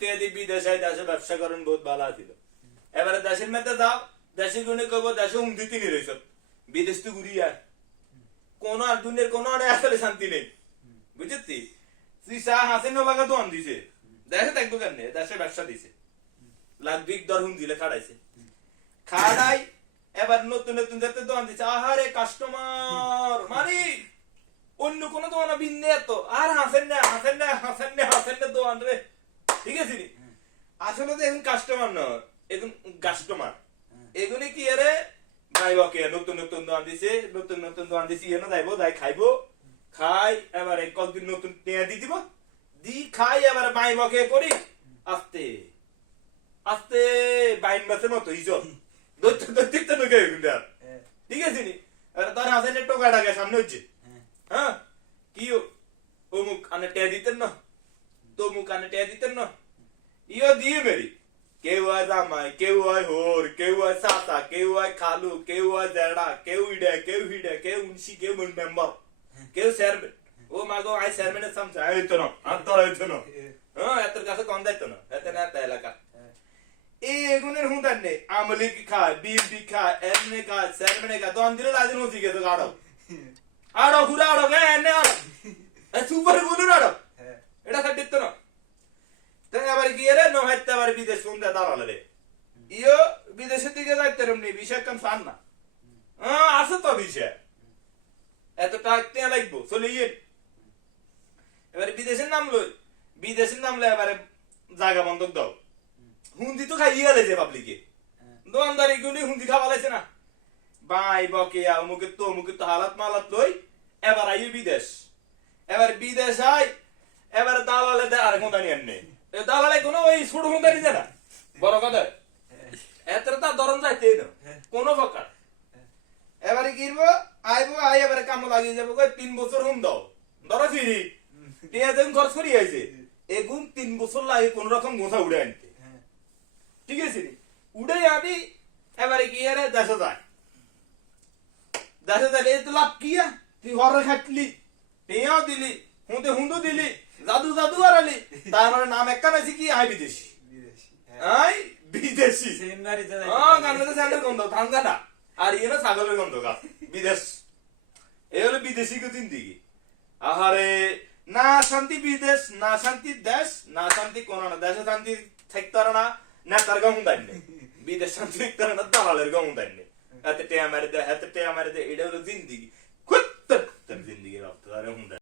বিদেশে দেশে ব্যবসা করেন বহুত ভালো ছিল। এবারে দেশের মধ্যে যাও, দেশে গুনে কব দেশে হুমদি তিনি রয়েছ, বিদেশ তো ঘুরি আর কোন আর দুনিয়ার কোন আড়ে আসলে শান্তি নেই, বুঝছি। তুই শাহ হাসিন লাগা তো আন দিছে, দেশে থাকবো কেন, দেশে ব্যবসা দিছে, লাখ দর হুম দিলে খাড়াইছে, খাড়াই এবার নতুন নতুন যাতে দোকান দিছে। আহারে কাস্টমার মারি অন্য কোন দোকান বিন্দে এত আর হাসেন না হাসেন না হাসেন না হাসেন না দোকান রে, ঠিক আছে। আসলে তো এখন কাস্টমার নয়, এখন কাস্টমার। এগুলি কি আরে যাইবকে নতুন নতুন দোকান দিছে, নতুন নতুন দোকান দিছি, এনে যাইবো, যাই খাইবো, খাই এবারে কতদিন নতুন টেয়া দি দিব, দি খাই এবারে বাইবকে করি আস্তে আস্তে বাইন মাসের মতো ইজত দৈত্য দৈত্য ঢুকে গেল, ঠিক আছে নি। তার হাসেন টোকা ঢাকা সামনে হচ্ছে, হ্যাঁ কি অমুক আনে টেয়া দিতেন না, তমুক আনে টেয়া দিতেন না, ইও দিয়ে মেরি কেউ হয় জামাই, কেউ হয় হোর, কেউ হয় চাচা, কেউ হয় খালু, কেউ হয় জেডা, কেউ ইডে, কেউ হিডে, কেউ উনসি, কেউ মেম্বার, কেউ চেয়ারম্যান। ও মাগো আই চেয়ারম্যানের সামনে হইতো না, আর তোর হইতো না, হ্যাঁ এত কাছে কম দায়িত্ব না, এত না এত এলাকা এই এগুনের হুঁদার নেই। আমলি কি খায়, বিএনপি খায়, এমনি খায়, চেয়ারম্যানে খায়, দন দিলে রাজন হচ্ছি গেছে আড়ো আড়ো ঘুরে আড়ো গে এনে আড়ো সুপার গুলুর আড়ো, এটা খাট দিত না। আবার কি রে ন হাইতে আবার বিদেশ কোন দাঁড়ালে রে, ইও বিদেশের দিকে যাইতে রমনি বিষয় কাম সান না, আছে তো বিষয় এত টাকা লাগবো চলে ইয়ে। এবারে বিদেশের নাম লই, বিদেশের নাম লই এবারে জায়গা বন্ধক দাও, হুন্দি তো খাইয়ে গেছে পাবলিকে, দোকানদারি গুলি হুন্দি খাওয়া লাগছে না, বাই বকে অমুকে তো অমুকে তো হালাত মালাত লই এবার আই বিদেশ। এবার বিদেশ আই এবার দালালে আর কোনদানি এনে দালালে কোনো ওই ছোট কোনদানি না বড় কথা এত তা দরন যাইতে না কোন প্রকার। এবারে কিনবো আইবো, আই এবারে কাম লাগিয়ে যাবো, 3 বছর হুম দাও ধরো ফিরি টিয়া যেমন খরচ করি আইছে এগুন 3 বছর লাগে কোন রকম গোছা উড়ে আনতে, ঠিক আছে। উড়ে আনি এবারে কি আরে দেশে যায়, দেশে যাইলে তো লাভ কি, তুই ঘরে খাটলি, টিয়াও দিলি, হুঁদে হুঁদু দিলি, জাদু জাদু আরালি, তার মানে নাম একটা নাইছি কি আই বিদেশি, আই বিদেশি গানের স্যান্ডেল গন্ধ থানগা না, আর ইয়ে না ছাগলের গন্ধ গা বিদেশ, এ হলো বিদেশি গতির দিকে। আহারে না শান্তি বিদেশ, না শান্তি দেশ, না শান্তি কোন না, দেশে শান্তি থাকতে না, নেতার গাউন দাইন বিদেশ শান্তি থাকতে না, দালালের গাউন দাইন এত টেয়া মারি দে, এত টেয়া মারি দে, এটা হলো জিন্দিগি, খুব জিন্দিগি রক্ত হুন্ডা।